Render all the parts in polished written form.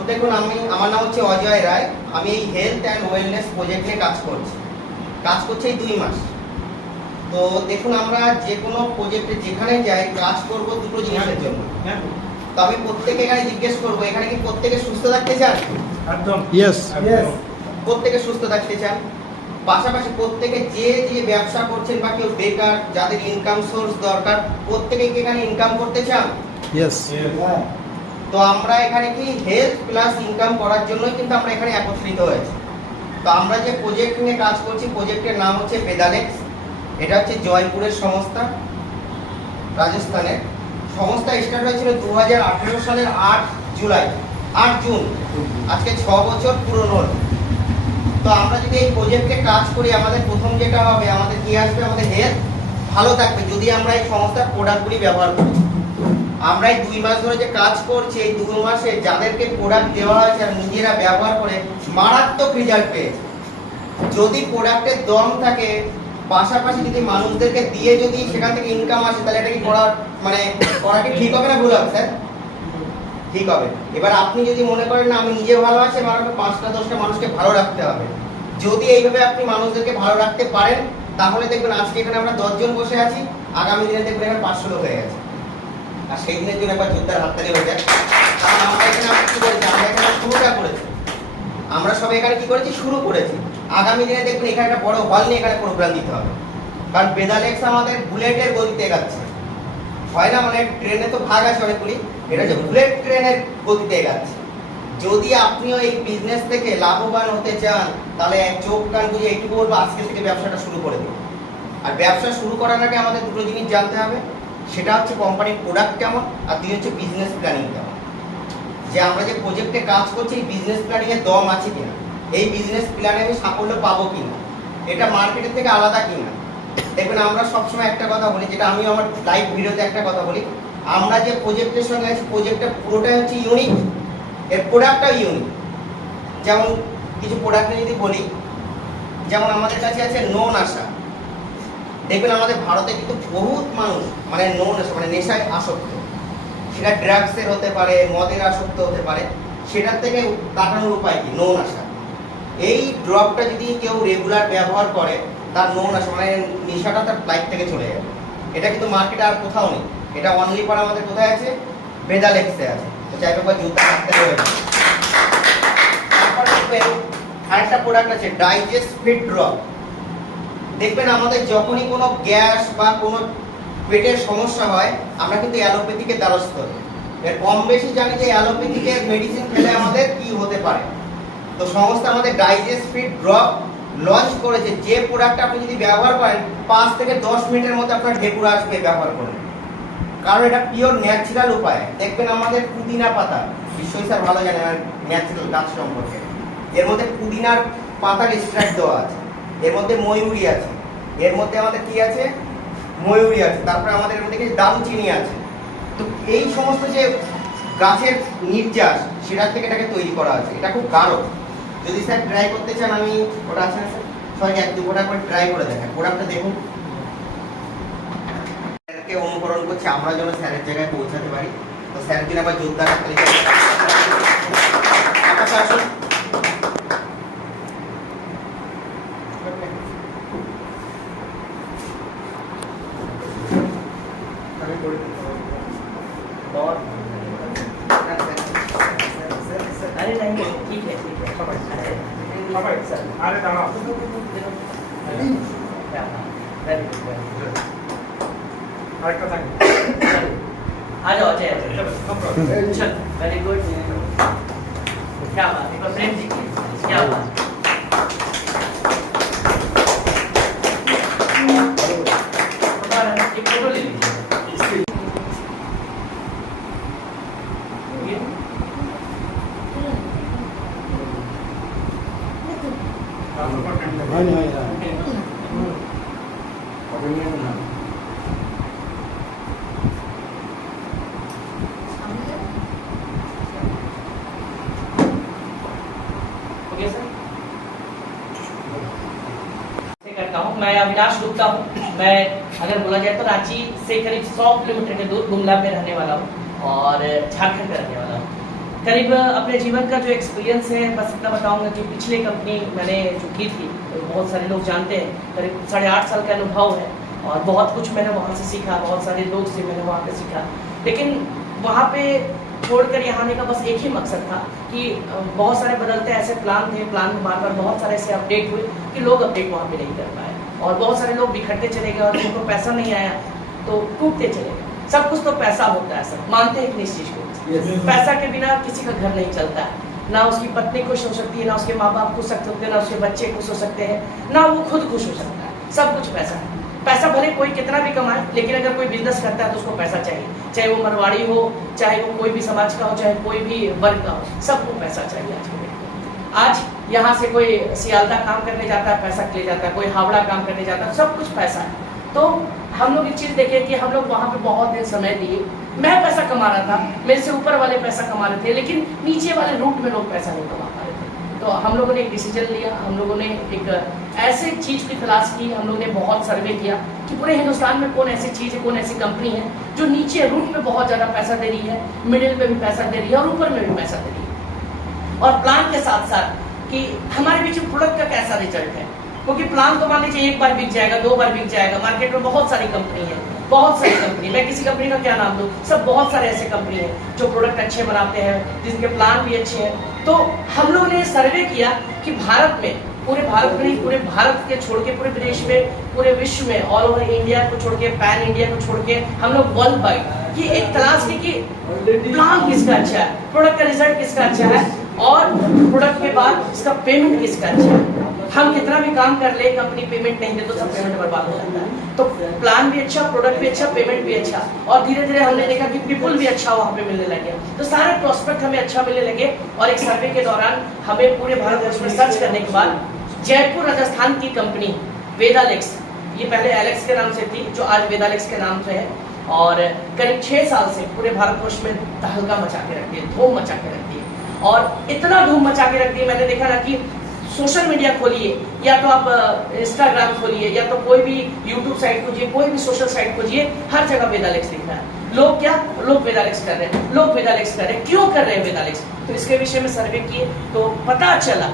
তো দেখুন, আমার নাম হচ্ছে অজয় রায়। আমি এই হেলথ অ্যান্ড ওয়েলনেস প্রজেক্ট নিয়ে কাজ করছি এই 2 মাস। তো দেখুন, আমরা যে কোনো প্রজেক্টে যেখানে যাই কাজ করব দুটো জিনিসের জন্য। তো আমি প্রত্যেকে এখানে জিজ্ঞেস করবো, এখানে কি প্রত্যেকে সুস্থ থাকতে চান? একদম ইয়েস। প্রত্যেকে সুস্থ থাকতে চান। পাশাপাশি প্রত্যেকে যে ব্যবসা করছেন বা কেউ বেকার, যাদের ইনকাম সোর্স দরকার, প্রত্যেকে কি এখানে ইনকাম করতে চান? ইয়েস। তো আমরা এখানে কি হেলথ প্লাস ইনকাম করার জন্যই কিন্তু আমরা এখানে একত্রিত হয়েছি। তো আমরা যে প্রজেক্ট নিয়ে কাজ করছি, প্রজেক্টের নাম হচ্ছে বেদালেক্স। এটা হচ্ছে জয়পুরের সংস্থা, রাজস্থানের সংস্থা। স্টার্ট হয়েছিল 2018 সালের 8 জুন। আজকে 6 বছর পূরণ হল। তো আমরা যদি এই প্রজেক্টে কাজ করি, আমাদের প্রথম যেটা হবে, আমাদের কি আসবে, আমাদের হেলথ ভালো থাকবে যদি আমরা এই সংস্থার প্রোডাক্টগুলি ব্যবহার করি। আমরা এই 2 মাস ধরে যে কাজ করছি, এই 2 মাসে যাদেরকে প্রোডাক্ট দেওয়া হয়েছে আর নিজেরা ব্যবহার করে মারাত্মক রেজাল্ট পেয়েছে। যদি প্রোডাক্টের দম থাকে, পাশাপাশি যদি মানুষদেরকে দিয়ে যদি সেখান থেকে ইনকাম আসে, তাহলে এটা কি করা কি ঠিক হবে না ভুল হবে স্যার? ঠিক হবে। এবার আপনি যদি মনে করেন না আমি নিজে ভালো আছি, আমার 5টা-10টা মানুষকে ভালো রাখতে হবে, যদি এইভাবে আপনি মানুষদেরকে ভালো রাখতে পারেন, তাহলে দেখবেন আজকে এখানে আমরা 10 জন বসে আছি, আগামী দিনে দেখবেন এখানে 500 লোক হয়ে গেছে। আর সেই দিনের জন্য একবার যোদ্ধার হাততালি হয়ে যায়। কারণ আমরা এখানে কি করেছি, আমরা এখানে শুরুটা করেছি। আমরা সবাই এখানে কি করেছি, শুরু করেছি। আগামী দিনে দেখবেন এখানে একটা বড় হল নিয়ে এখানে প্রোগ্রাম দিতে হবে। কারণ বেদালেক্স আমাদের বুলেটের গতিতে এগাচ্ছে, হয় না? ট্রেনে তো ভাগ আছে অনেকগুলি, এটা হচ্ছে বুলেট ট্রেনের গতিতে এগাচ্ছে। যদি আপনিও এই বিজনেস থেকে লাভবান হতে চান, তাহলে চোখ কান বুঝে এইটুকু বলবো, আজকে থেকে ব্যবসাটা শুরু করে দিন। আর ব্যবসা শুরু করার আগে আমাদের দুটো জিনিস জানতে হবে, সেটা হচ্ছে কোম্পানির প্রোডাক্ট কেমন, আর 2 হচ্ছে বিজনেস প্ল্যানিং কেমন। যে আমরা যে প্রজেক্টে কাজ করছি, এই বিজনেস প্ল্যানিং এর দম আছে কিনা, এই বিজনেস প্ল্যানে আমি সাফল্য পাবো কিনা, এটা মার্কেটের থেকে আলাদা কিনা। দেখবেন আমরা সবসময় একটা কথা বলি, যেটা আমি আমার লাইভ ভিডিওতে একটা কথা বলি, আমরা যে প্রজেক্টের সঙ্গে আছি, প্রজেক্টটা পুরোটাই হচ্ছে ইউনিক, এর প্রোডাক্টটাও ইউনিক। যেমন কিছু প্রোডাক্ট নিয়ে যদি বলি, যেমন আমাদের কাছে আছে নোন আশা। দেখবেন আমাদের ভারতে কিন্তু বহুত মানুষ নোন আশা নেশায় আসক্ত। সেটা ড্রাগসের হতে পারে, মদের আসক্ত হতে পারে। সেটার থেকে কাটানোর উপায় কি? নোন আশা। এই ড্রপটা যদি কেউ রেগুলার ব্যবহার করে, তার নোন আশা নেশাটা তার লাইফ থেকে চলে যাবে। এটা কিন্তু মার্কেটে আর কোথাও নেই। এটা অনলি ফর আমাদের কোথায় আছে? বেদালেক্সে আছে। তো চাই বা জুতা রাখতে হবে। তারপর দেখবেন আরেকটা প্রোডাক্ট আছে, ডাইজেস্ট ফিট ড্রপ। দেখবেন আমাদের যখনই কোনো গ্যাস বা কোনো পেটের সমস্যা হয়, আমরা কিন্তু অ্যালোপ্যাথিকে দ্বারস্থ হই। এর কম বেশি জানি যে অ্যালোপ্যাথিকের মেডিসিন খেলে আমাদের কি হতে পারে। তো সংস্থা আমাদের ডাইজেস্ট ফিট ড্রপ লঞ্চ করেছে, যে প্রোডাক্ট আপনি যদি ব্যবহার করেন 5 থেকে 10 মিনিটের মধ্যে আপনার ঢেকুর আসবে ব্যবহার করে। কারণ এটা পিওর ন্যাচারাল উপায়। দেখবেন আমাদের পুদিনা পাতা, বিশ্বই স্যার ভালো জানে ন্যাচারাল গাছ সম্পর্কে। এর মধ্যে পুদিনার পাতার এক্সট্রাক্ট দেওয়া আছে, এর মধ্যে ময়ূরী আছে, এর মধ্যে আমাদের কি আছে? ময়ূরী আছে। তারপরে আমাদের এর মধ্যে দারুচিনি আছে। তো এই সমস্ত যে গাছের নির্যাস, সেটার থেকে এটাকে তৈরি করা আছে। এটা খুব গাঢ়। যদি স্যার ট্রাই করতে চান, আমি ওটা আছে না স্যার, সবাইকে 1-2 ফোঁটা করে ট্রাই করে দেখেন। প্রোডাক্টটা দেখুন। স্যারকে অনুকরণ করছি আমরা যেন স্যারের জায়গায় পৌঁছাতে পারি। তো স্যার দিন আবার যোদ্ধা রাখতে আসুন। अरे नहीं ठीक है अरे दाঁড়াও। আরেকটা থাকে। आ जाओ अजय चल वेरी गुड क्या बात है फ्रेंड जी क्या बात एक फोटो ले लीजिए करता हूँ। मैं अविनाश गुप्ता हूँ। मैं अगर बोला जाए तो रांची से करीब 100 किलोमीटर के दूर गुमला में रहने वाला हूँ और झारखंड में रहने वाला हूँ। करीब अपने जीवन का जो एक्सपीरियंस है बस इतना बताऊंगा कि पिछले कंपनी मैंने जो की थी बहुत सारे लोग जानते हैं, करीब 8.5 साल का अनुभव है और बहुत कुछ मैंने वहाँ से सीखा, बहुत सारे लोग से मैंने वहाँ पे सीखा। लेकिन वहाँ पे छोड़कर यहाँ आने का बस एक ही मकसद था कि बहुत सारे बदलते ऐसे प्लान थे, प्लान में बार बार बहुत सारे ऐसे अपडेट हुए कि लोग अपडेट वहाँ पे नहीं कर पाए और बहुत सारे लोग बिखरते चले गए और उनको पैसा नहीं आया तो टूटते चले गए। सब कुछ तो पैसा होता है सर, मानते हैं कि इस चीज़ को। पैसा के बिना किसी का घर नहीं चलता है, ना उसकी पत्नी खुश हो सकती है, ना उसके माँ बाप खुश हो सकते हैं, ना उसके बच्चे खुश हो सकते हैं, ना वो खुद खुश हो सकता है। सब कुछ पैसा है। पैसा भले कोई कितना भी कमाए, लेकिन अगर कोई बिजनेस करता है तो उसको पैसा चाहिए, चाहे वो मरवाड़ी हो, चाहे वो कोई भी समाज का हो, चाहे कोई भी वर्ग का हो, सबको पैसा चाहिए आज के डेट में। आज यहाँ से कोई सियालदा काम करने जाता है, पैसा ले जाता है, कोई हावड़ा काम करने जाता है, सब कुछ पैसा है। तो हम लोग एक चीज़ देखें कि हम लोग वहाँ पे बहुत दिन समय दिए। मैं पैसा कमा रहा था, मेरे से ऊपर वाले पैसा कमा रहे थे, लेकिन नीचे वाले रूट में लोग पैसा नहीं कमा पा रहे थे। तो हम लोगों ने एक डिसीजन लिया, हम लोगों ने एक ऐसे चीज़ की तलाश की, हम लोगों ने बहुत सर्वे किया कि पूरे हिंदुस्तान में कौन ऐसी चीज़ है, कौन ऐसी कंपनी है जो नीचे रूट में बहुत ज़्यादा पैसा दे रही है, मिडिल में भी पैसा दे रही है और ऊपर में भी पैसा दे रही है। और प्लान के साथ साथ कि हमारे बीच प्रोडक्ट का कैसा रिजल्ट है, क्योंकि प्लान तो मान लीजिए एक बार बिक जाएगा, 2 बार बिक जाएगा। मार्केट में बहुत सारी कंपनी है, बहुत सारी कंपनी, मैं किसी कंपनी का क्या नाम दूं, सब बहुत सारे ऐसे कंपनी है जो प्रोडक्ट अच्छे बनाते हैं, जिनके प्लान भी अच्छे हैं। तो हम लोगों ने सर्वे किया कि भारत में, पूरे भारत में नहीं, पूरे भारत के छोड़ के पूरे विदेश में, पूरे विश्व में, ऑल ओवर इंडिया को छोड़ के, पैन इंडिया को छोड़ के, हम लोग वर्ल्ड वाइड की एक तलाश की कि प्लान किसका अच्छा है, प्रोडक्ट का रिजल्ट किसका अच्छा है और प्रोडक्ट के बाद इसका पेमेंट किसका अच्छा है। हम कितना भी काम कर ले, कंपनी पेमेंट नहीं दे तो सब पेमेंट बर्बाद हो जाता है। तो प्लान भी अच्छा, प्रोडक्ट भी अच्छा, पेमेंट भी अच्छा, और धीरे धीरे हमने देखा कि पीपल भी अच्छा वहाँ पे मिलने लगे, तो सारे प्रोस्पेक्ट हमें अच्छा मिलने लगे। और एक सर्वे के दौरान हमें पूरे भारतवर्ष में सर्च करने के बाद जयपुर राजस्थान की कंपनी वेदालेक्स, ये पहले एलेक्स के नाम से थी, जो आज वेदालेक्स के नाम से है, और करीब 6 साल से पूरे भारतवर्ष में तहलका मचा के रखती है, धूम मचा के रखती है। और इतना धूम मचा के रखती है, मैंने देखा ना कि सोशल मीडिया खोलिए, या तो आप इंस्टाग्राम खोलिए, या तो कोई भी यूट्यूब साइट खोजिए, कोई भी सोशल साइट खोजिए, हर जगह वेदालेक्स दिख रहा है। लोग क्या, लोग वेदालेक्स कर रहे हैं, लोग वेदालेक्स कर रहे हैं। क्यों कर रहे हैं वेदालेक्स? तो इसके विषय में सर्वे किए तो पता चला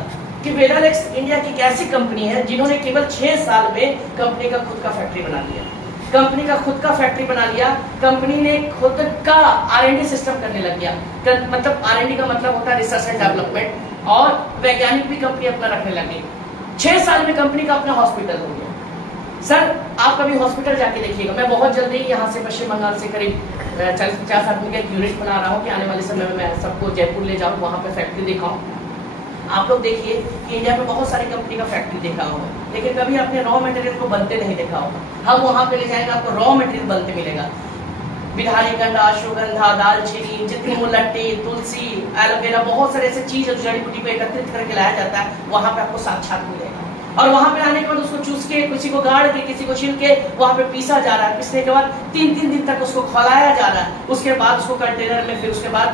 कि वेदालेक्स इंडिया की एक ऐसी कंपनी है जिन्होंने केवल 6 साल में कंपनी का खुद का फैक्ट्री बना लिया। कंपनी का खुद का फैक्ट्री बना लिया, कंपनी ने खुद का R&D सिस्टम करने लग गया। मतलब R&D का मतलब होता है रिसर्च एंड डेवलपमेंट, और वैज्ञानिक भी कंपनी अपना रखने लगी। 6 साल में कंपनी का अपना हॉस्पिटल हो गया। सर आप कभी हॉस्पिटल जाके देखिएगा, मैं बहुत जल्दी यहाँ से पश्चिम बंगाल से करीब 40-50 आदमी का एक यूनिट बना रहा हूँ कि आने वाले समय में मैं सबको जयपुर ले जाऊँ, वहाँ पे फैक्ट्री दिखाऊँ। आप लोग देखिए कि इंडिया में बहुत सारी कंपनी का फैक्ट्री देखा होगा, लेकिन कभी आपने रॉ मटेरियल को बनते नहीं देखा होगा। हम वहाँ पे ले जाएंगे, आपको रॉ मटेरियल बनते मिलेगा। बिहारी गंधा, अश्वगंधा, दालचीनी, जितनी मुलट्टी, तुलसी, एलोवेरा, बहुत सारे ऐसे चीज जड़ी बूटी को एकत्रित करके लाया जाता है, वहाँ पे आपको साक्षात मिलेगा। और वहाँ पे आने के बाद उसको चूस के, किसी को गाड़ के, किसी को छिल के वहाँ पे पीसा जा रहा है। पीसने के बाद 3-3 दिन तक उसको खौलाया जा रहा है। उसके बाद उसको कंटेनर में, फिर उसके बाद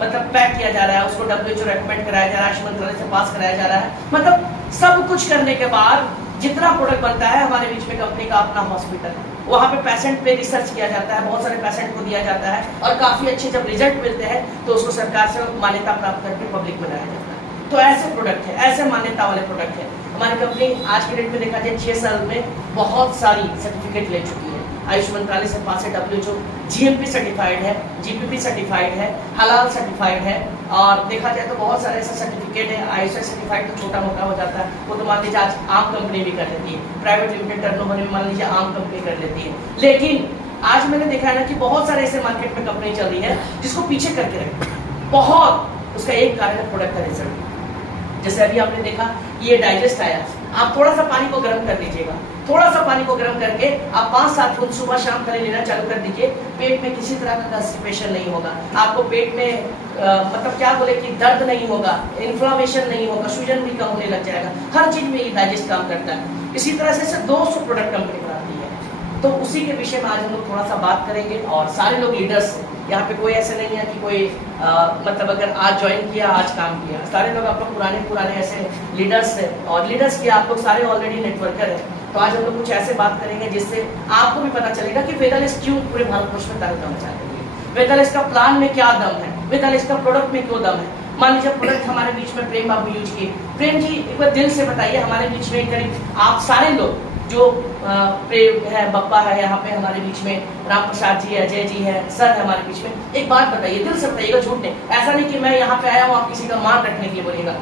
मतलब पैक किया जा रहा है, उसको WHO रेकमेंड कराया जा रहा है, आयुष मंत्रालय से पास कराया जा रहा है। मतलब सब कुछ करने के बाद जितना प्रोडक्ट बनता है, हमारे बीच में कंपनी का अपना हॉस्पिटल है। वहाँ पे पेशेंट पे रिसर्च किया जाता है, बहुत सारे पेशेंट को दिया जाता है, और काफी अच्छे जब रिजल्ट मिलते हैं तो उसको सरकार से मान्यता प्राप्त करके पब्लिक में लाया जाता है। तो ऐसे प्रोडक्ट है, ऐसे मान्यता वाले प्रोडक्ट है। हमारी कंपनी आज के डेट में देखा जाए 6 साल में बहुत सारी सर्टिफिकेट ले चुकी है। आयुष मंत्रालय से पास है, WHO GMP सर्टिफाइड है, GPP सर्टिफाइड है, हलाल सर्टिफाइड है, और देखा जाए तो बहुत सारे ऐसे सर्टिफिकेट है। ISO सर्टिफाइड तो छोटा मोटा हो जाता है, वो तो मान लीजिए आज आम कंपनी भी कर लेती है, प्राइवेट लिमिटेड टर्नओवर में मान लीजिए आम कंपनी कर लेती है। लेकिन आज मैंने देखा है ना कि बहुत सारे ऐसे मार्केट में कंपनी चल रही है जिसको पीछे करके रखती है बहुत। उसका एक कारण है प्रोडक्ट का रिजल्ट। जैसे अभी आपने देखा ये डाइजेस्ट आया, आप थोड़ा सा पानी को गर्म कर लीजिएगा, थोड़ा सा पानी को गर्म करके आप 5-7 फूंद सुबह शाम खाली लेना चालू कर दीजिए, पेट में किसी तरह का कॉन्स्टिपेशन नहीं होगा, आपको पेट में मतलब क्या बोले कि दर्द नहीं होगा, इन्फ्लामेशन नहीं होगा, सूजन भी कम होने लग जाएगा। हर चीज में ये डाइजेस्ट काम करता है। इसी तरह से 200 प्रोडक्ट कंपनी बनाती है। तो उसी के विषय में आज हम लोग थोड़ा सा बात करेंगे, और सारे लोग लीडर्स हैं यहाँ पे, कोई ऐसे नहीं है कि कोई मतलब अगर आज ज्वाइन किया आज काम किया, सारे लोग आप लोग पुराने ऐसे लीडर्स हैं, और लीडर्स के आप लोग सारे ऑलरेडी नेटवर्कर हैं। तो आज हम लोग कुछ ऐसे बात करेंगे जिससे आपको भी पता चलेगा कि वेदालेक्स क्यों पूरे भारतवर्ष में तहलका मचा रही है, वेदालेक्स का प्लान में क्या दम है, वेदालेक्स का प्रोडक्ट में क्यों दम है। मान लीजिए प्रोडक्ट हमारे बीच में प्रेम बाबू यूज किए। प्रेम जी एक बार दिल से बताइए, हमारे बीच में करीब आप सारे लोग जो प्रेम है, बप्पा है यहाँ पे हमारे बीच में, राम प्रसाद जी है, अजय जी है, सर है हमारे बीच में, एक बात बताइए, दिल से बताइएगा, झूठ नहीं, ऐसा नहीं कि मैं यहाँ पे आया हूँ आप किसी का मान रखने के लिए बोलिएगा।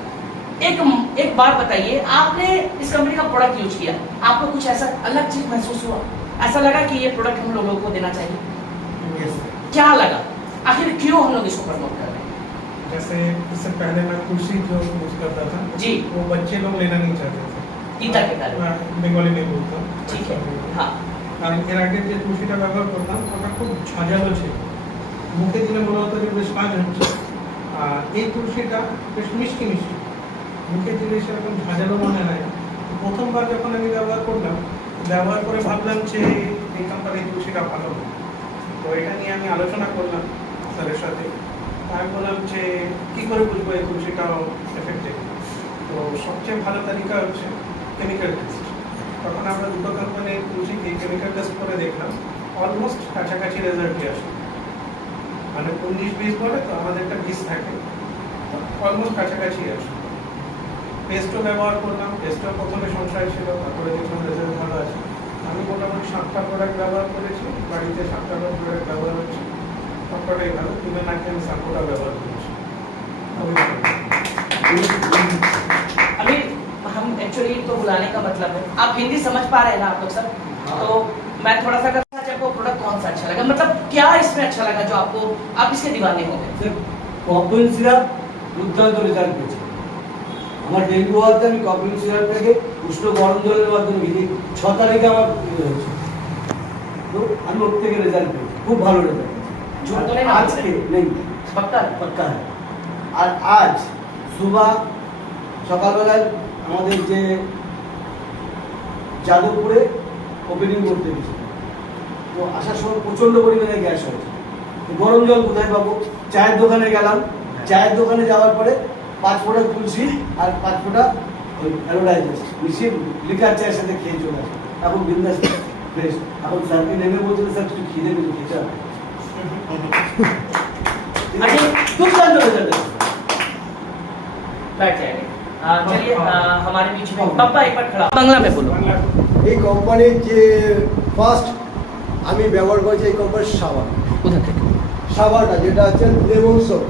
एक बात बताइए, आपने इस कंपनी का प्रोडक्ट यूज किया, आपको कुछ ऐसा अलग चीज महसूस हुआ, ऐसा लगा कि ये प्रोडक्ट हम लोगों को देना चाहिए? क्या लगा, आखिर क्यों हम लोग इसको प्रमोट कर रहे हैं? जैसे इससे पहले मैं कुर्सी जो यूज करता था जी, वो बच्चे लोग लेना नहीं चाहते थे। गीता के कारण, मैं बेंगली में बोलता हूँ। ठीक है, हाँ, কারণ এর আগে যে কুর্সিটা ব্যবহার করতাম ওটা খুব ঝাঁঝালো ছিল, মুখে দিলে মনে হতো যে বেশ কাজ হচ্ছে। আর এই কুর্সিটা বেশ মিষ্টি মিষ্টি, মুখে দিলে সেরকম ঝাঁঝালো মনে হয় না। প্রথমবার যখন আমি ব্যবহার করলাম, ব্যবহার করে ভাবলাম যে এই কোম্পানির কুর্সিটা ভালো না। তো এটা নিয়ে আমি আলোচনা করলাম স্যারের সাথে। আমি বললাম যে কী করে বুঝবো এই কুর্সিটা এফেক্টিভ। তো সবচেয়ে ভালো তালিকা হচ্ছে কেমিক্যাল টেস্ট। তখন আমরা দুটো কোম্পানির কুর্সিকে কেমিক্যাল টেস্ট করে দেখলাম, অলমোস্ট কাছাকাছি রেজাল্টই আসে। মানে 19-20 বলে তো আমাদের একটা 20 থাকে, অলমোস্ট কাছাকাছি আসে। পেস্টও ব্যবহার করলাম, পেস্টও প্রথমে সংশয় ছিল, তারপরে দেখলাম রেজাল্ট ভালো আছে। আমি মোটামুটি 7টা প্রোডাক্ট ব্যবহার করেছি, বাড়িতে 7টা প্রোডাক্ট ব্যবহার হচ্ছে, সবকটাই ভালো। ইভেন নাকি আমি সাপোর্টও ব্যবহার করেছি। अभी हम एक्चुअली तो बुलाने का मतलब है, आप हिंदी समझ पा रहे हैं ना आप लोग सब? तो मैं थोड़ा सा आपको प्रोडक्ट कौन सा अच्छा लगा, मतलब क्या इसमें अच्छा लगा जो आपको, आप इसके दीवाने हो गए? কপিল সিরাপ দুর্দান্ত রেজাল্ট পেয়েছে। আমার ডেঙ্গু হওয়াতে আমি কপিল সিরাপটাকে উষ্ণ গরম জলের মাধ্যমে ভিজে 6 তারিখে আমার হয়েছে, তো আমি ওর থেকে রেজাল্ট পেয়েছি, খুব ভালো রেজাল্ট। झूठ तो नहीं ना? আজকে নেই पक्का? পাক্কা है। আর আজ সুবা সকালবেলায় আমাদের যে যাদবপুরে ওপেনিং করতে গেছি, তো আসার সময় প্রচণ্ড পরিমাণে গ্যাস হয়েছে। তো গরম জল কোথায় পাবো? চায়ের দোকানে গেলাম, চায়ের দোকানে যাওয়ার পরে 5 ফোঁটা তুলসী আর 5 ফোঁটা ওই অ্যালোডাইজার মিশিয়ে লিকার চায়ের সাথে খেয়ে চলে আসে। এখন বিন্দাস ফ্রেশ। এখন স্যারকে নেমে বলছিল স্যার কিছু খিদে কিছু খেতে হবে। अभी দুর্দান্ত রেজাল্ট। बैठ जाएंगे। चलिए हमारे बीच में पापा एक बार खड़ा, बांग्ला में बोलो। বাংলা এই কোম্পানির যে ফার্স্ট আমি ব্যবহার করেছি এই কোম্পানির সাবান, उधर देखो। সাবানটা যেটা হচ্ছে লেমন সোপ।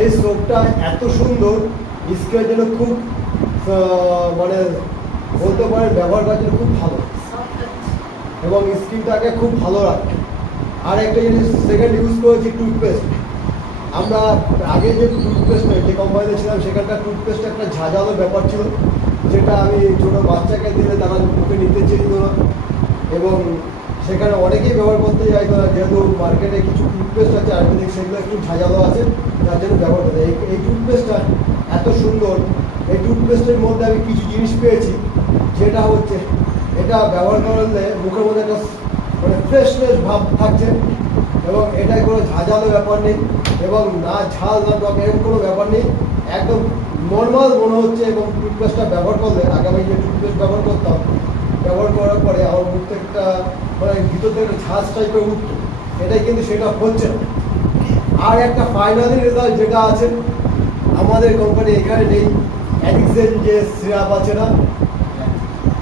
এই সোপটা এত সুন্দর, স্কিনের জন্য খুব মানে বলতে পারেন ব্যবহার করার জন্য খুব ভালো এবং স্কিনটাকে খুব ভালো রাখে। আর একটা জিনিস সেকেন্ড ইউজ করেছি টুথপেস্ট। আমরা আগে যে টুথপেস্ট যে কোম্পানিতে ছিলাম সেখানকার টুথপেস্ট একটা ঝাঁঝালো ব্যাপার ছিল, যেটা আমি ছোটো বাচ্চাকে দিলে তারা মুখে নিতে চেয়েছিল না এবং সেখানে অনেকেই ব্যবহার করতে চাইতো না, যেহেতু মার্কেটে কিছু টুথপেস্ট আছে আয়ুর্বেদিক সেগুলো একটু ঝাঁঝালো আছে, যার জন্য ব্যবহার করতে এই টুথপেস্টটা এত সুন্দর। এই টুথপেস্টের মধ্যে আমি কিছু জিনিস পেয়েছি, যেটা হচ্ছে এটা ব্যবহার করলে মুখের মধ্যে একটা মানে ফ্রেশনেস ভাব থাকছে এবং এটায় কোনো ঝাঁঝালো ব্যাপার নেই এবং না ঝাল না টক এরকম কোনো ব্যাপার নেই, একদম নর্মাল মনে হচ্ছে। এবং টুথপেস্টটা ব্যবহার করলে আগে আমি যে টুথপেস্ট ব্যবহার করতাম, ব্যবহার করার পরে আমার মুখ থেকে একটা মানে ভিতর থেকে একটা ঝাঁজ টাইপের উঠত, এটাই কিন্তু সেটা হচ্ছে না। আর একটা ফাইনালি রেজাল্ট যেটা আছে আমাদের কোম্পানি এখানে নেই, অ্যাডিকশন যে সিরাপ আছে না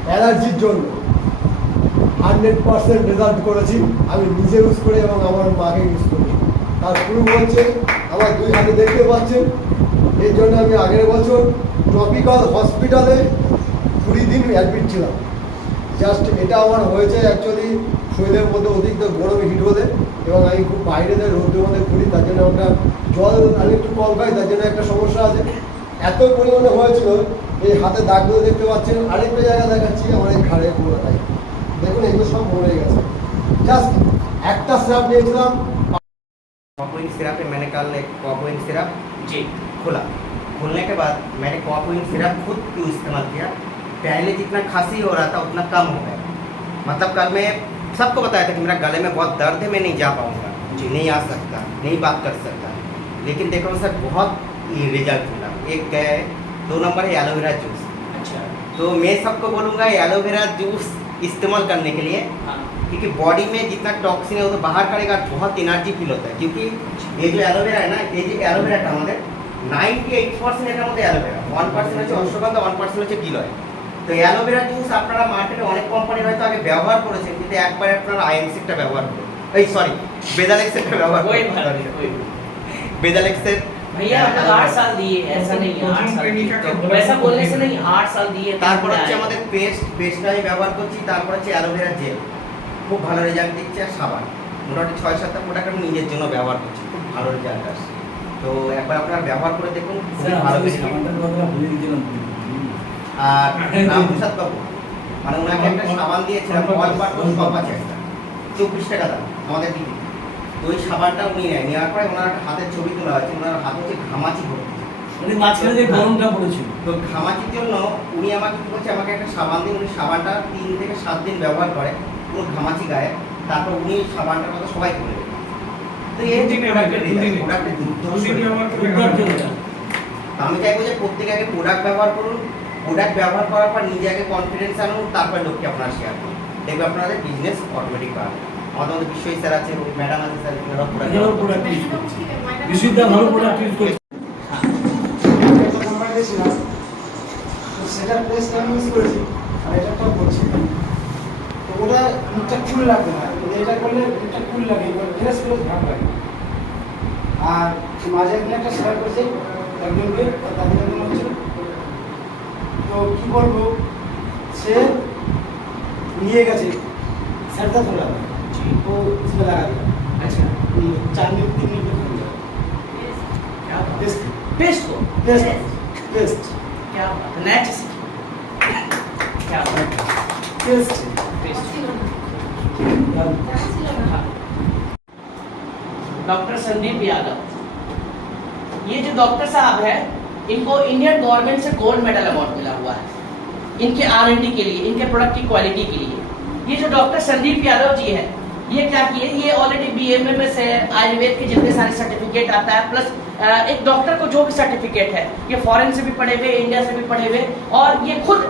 অ্যালার্জির জন্য 100% রেজাল্ট করেছি আমি নিজে ইউজ করে এবং আমার মাকে ইউজ করি। তার প্রুফ হচ্ছে আমার 2 হাতে দেখতে পাচ্ছেন। এর জন্য আমি আগের বছর ট্রপিক্যাল হসপিটালে 20 দিন অ্যাডমিট ছিলাম। জাস্ট এটা আমার হয়েছে অ্যাকচুয়ালি শরীরের মধ্যে অতিরিক্ত গরম হিট হলে এবং আমি খুব বাইরে রোদের মধ্যে ঘুরি, তার জন্য একটা জল আমি একটু কম খাই, তার জন্য একটা সমস্যা আছে। এত পরিমাণে হয়েছিল, এই হাতে দাগগুলো দেখতে পাচ্ছেন। আরেকটা জায়গা দেখাচ্ছি আমার এই ঘাড়ের কোনাটাই দেখুন, এগুলো সব মরে গেছে। জাস্ট একটা সিরাপ নিয়েছিলাম। कॉपोइन सिरप है, मैंने कल एक कॉपोइन सिरप जी, खोला, खोलने के बाद मैंने कॉपोइन सिरप खुद क्यों इस्तेमाल किया। पहले जितना खांसी हो रहा था उतना कम हो गया। मतलब कल मैं सबको बताया था कि मेरा गले में बहुत दर्द है, मैं नहीं जा पाऊँगा, जी नहीं आ सकता, नहीं बात कर सकता, लेकिन देखो सर बहुत रिजल्ट मिला। एक है 2 नंबर है एलोवेरा जूस। अच्छा, तो मैं सबको बोलूँगा एलोवेरा जूस इस्तेमाल करने के लिए हाँ, क्योंकि बॉडी में जितना टॉक्सिन है वो तो बाहर करेगा, बहुत एनर्जी फील होता है। क्योंकि ये जो एलोवेरा है ना, ये जो एलोवेराটা আমাদের 98% এটার মধ্যে অ্যালোভেরা, 1% হচ্ছে অশ্বগন্ধা, 1% হচ্ছে গিলয়। তো অ্যালোভেরা জুস আপনারা মার্কেটে অনেক কোম্পানির হয়তো আগে ব্যবহার করেছেন, কিন্তু একবার আপনারা আইএনসিটা ব্যবহার করুন, এই সরি বেদালেক্সেরটা ব্যবহার कोई করুন। बात नहीं, कोई বেদালেক্সের भैया आप 8 साल दिए, ऐसा नहीं है 8 साल दिए। तो वैसा बोलने से नहीं, 8 साल दिए तो তারপর क्या হচ্ছে है? আমাদের পেস্টটা আমি ব্যবহার করছি, তারপর হচ্ছে অ্যালোভেরা জেল, খুব ভালো রেজাল্ট দিচ্ছে। আর সাবান মোটামুটি 6-7টা প্রোডাক্ট আমি নিজের জন্য ব্যবহার করছি, খুব ভালো রেজাল্ট আসছে। তো একবার আপনারা ব্যবহার করে দেখুন, খুবই ভালো বেনিফিট। আর রামপ্রসাদ বাবু মানে ওনাকে একটা সাবান দিয়েছিলাম, অল বাটন সব আছে একটা, 24 টাকা দাম আমাদের দিদি। তো ওই সাবানটা উনি নেওয়ার পরে ওনার হাতের ছবি তোলা হচ্ছে, ওনার হাতে হচ্ছে ঘামাচি ভর্তি। মানে মাঝখানে যে গরমটা পড়েছিল, তো ঘামাচির জন্য উনি আমাকে কি করছে, আমাকে একটা সাবান দিন, উনি সাবানটা 3 থেকে 7 দিন ব্যবহার করে পুরো ঘামাচি গায়ে, তারপর উনি সাবানটার কথা সবাই করে দেবে। তো এই যে দুদিনে প্রোডাক্টের দুদিনে। প্রোডাক্টের দুদিনে আমার দুর্দান্ত result। আমি চাইবো যে প্রত্যেকে আগে প্রোডাক্ট ব্যবহার করুন, প্রোডাক্ট ব্যবহার করার পর নিজে আগে কনফিডেন্স আনুন, তারপর লোককে আপনারা শেয়ার করুন, দেখবে আপনাদের বিজনেস অটোমেটিক বাড়বে। আমাদের মধ্যে বিশ্বই স্যার আছে, ম্যাডাম আছে, স্যার ওনারা এগুলো product use করছে। বিশুদ্ধা ভালো প্রোডাক্ট ইউজ করছে। নাম্বার দিয়েছিলাম, তো সেটার প্রেসটা আমি ইউজ করেছি, আর এটাটাও করছি। তো ওটা মুখটা কুল লাগবে না, কিন্তু এটা করলে মুখটা কুল লাগে, এবার ফ্রেশ ফ্রেশ ভাব লাগে। আর মাঝে একদিন একটা শেয়ার করেছি একজনকে, তাদের একজন হচ্ছিল, তো কী বলবো, সে নিয়ে গেছে সারদা थोड़ा तो इसमें लगा दिया। अच्छा 4 मिनट 3 मिनट में हो जाएगा। क्या बात है? पेस्ट पेस्ट को पेस्ट पेस्ट क्या बात है? नया चीज सीखी। क्या बात है? Paste paste doctor Sandeep Yadav, ये जो डॉक्टर साहब है, इनको इंडियन गवर्नमेंट से गोल्ड मेडल अवार्ड मिला हुआ है इनके R&D के लिए, इनके प्रोडक्ट की क्वालिटी के लिए। ये जो डॉक्टर संदीप यादव जी है, ये क्या किए, ये ऑलरेडी BMMS है, आयुर्वेद के जितने सारे सर्टिफिकेट आता है, प्लस एक डॉक्टर को जो भी सर्टिफिकेट है, ये फॉरेन से भी पढ़े हुए, इंडिया से भी पढ़े हुए, और ये खुद